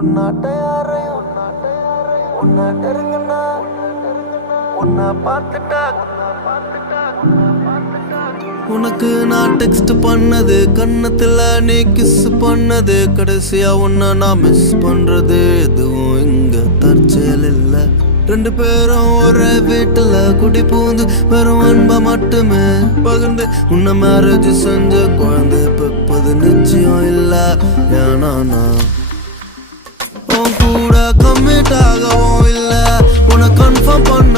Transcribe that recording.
உன்னாட்ட யாரையும் உன்னாட்ட இருங்கண்ணா உன்னை பார்த்துட்டா உனக்கு நான் டெக்ஸ்ட் பண்ணது கண்ணத்துல நீ கிஸ் பண்ணது கடைசியா உன்னை நான் மிஸ் பண்றது எதுவும் இங்க தற்செயல் இல்ல ரெண்டு பேரும் ஒரே வீட்டுல குடி பூந்து வெறும் அன்பா மட்டுமே பகிர்ந்து உன்னை மேரேஜ் செஞ்ச குழந்தை பெப்பது நிச்சயம் இல்ல ஏன்னா நான் உன் கூட கம்மிட் ஆகவும் இல்ல உன்னை கன்ஃபார்ம் பண்ண